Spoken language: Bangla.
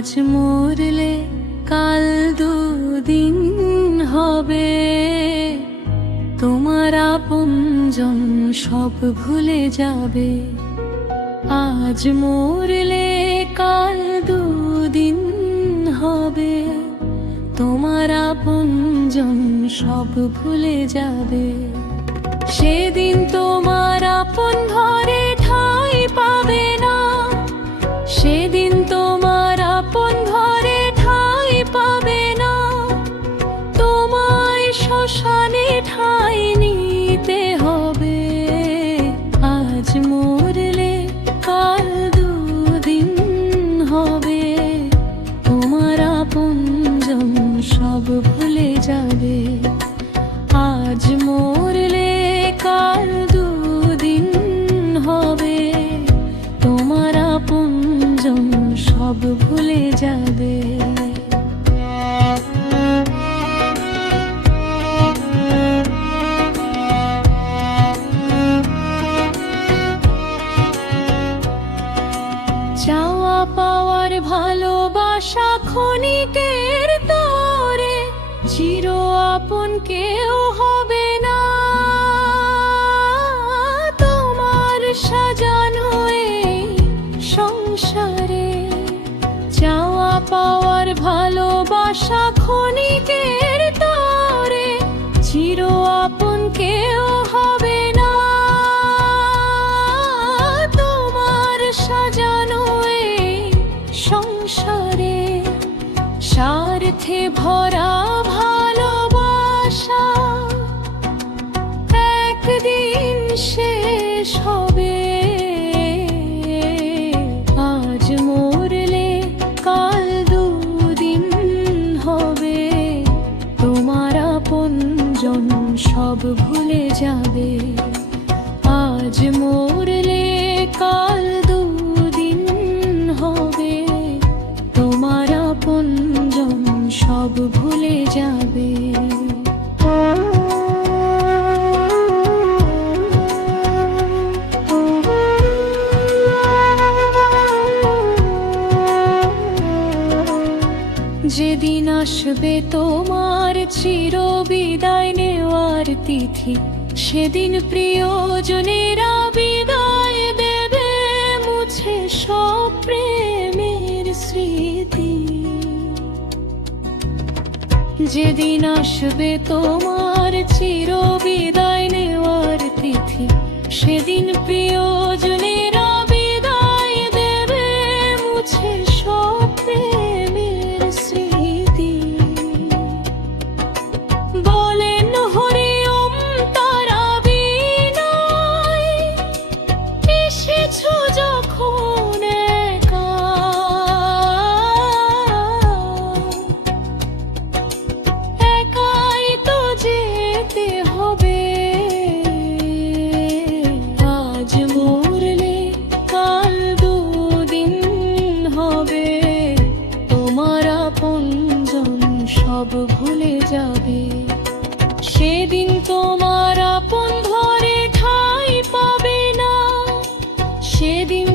আজ মরলে কাল দুদিন হবে, তোমার আপনজন সব ভুলে যাবে। আজ মরলে কাল দুদিন হবে, তোমার আপনজন সব ভুলে যাবে। সেদিন তোমার আপন ঘরে ঠাঁই পাবে না, সেদিন তোমার আপন ঘরে ঠাঁই পাবে না। তোমায় শ্মশানে ঠাঁই নিতে হবে। আজ মরলে কাল দুদিন হবে, তোমার আপনজন সব ভুলে যাবে। আজ মরলে কাল দুদিন হবে, তোমার আপনজন সব ভুলে যাবে। চাওয়া পাওয়ার ভালোবাসা ক্ষণিকের তরে, চির আপন কেউ হবে না। তোমার সাজানো এই সংসারে, চাওয়া পাওয়ার ভালোবাসা ক্ষণিকের তরে, চির আপন কেউ হবে না। তোমার সাজানো এই সংসারে, স্বার্থে ভরা ভালোবাসা একদিন শেষ হবে। আজ মরলে কাল দুদিন হবে, তোমার আপনজন সব ভুলে যাবে। আজ মরলে কাল দুদিন হবে, তোমার আপনজন সব ভুলে যাবে। যেদিন আসবে তোমার চির বিদায় নেওয়ার তিথি, সেদিন প্রিয়জনেরা বিদায় দেবে মুছে সব প্রেমের স্মৃতি। যেদিন আসবে তোমার চির বিদায় নেওয়ার তিথি, সেদিন প্রিয়জনেরা বিদায় দেবে মুছে সব প্রেমের স্মৃতি। বলেন হরি ওম তারা বিনয়, এসেছো যখন একা, একাই তো যেতে হবে। আজ মরলে কাল দুদিন হবে, তোমার আপনজন সব ভুলে যাবে। সেদিন তোমার আপন ঘরে ঠাঁই পাবে না, সেদিন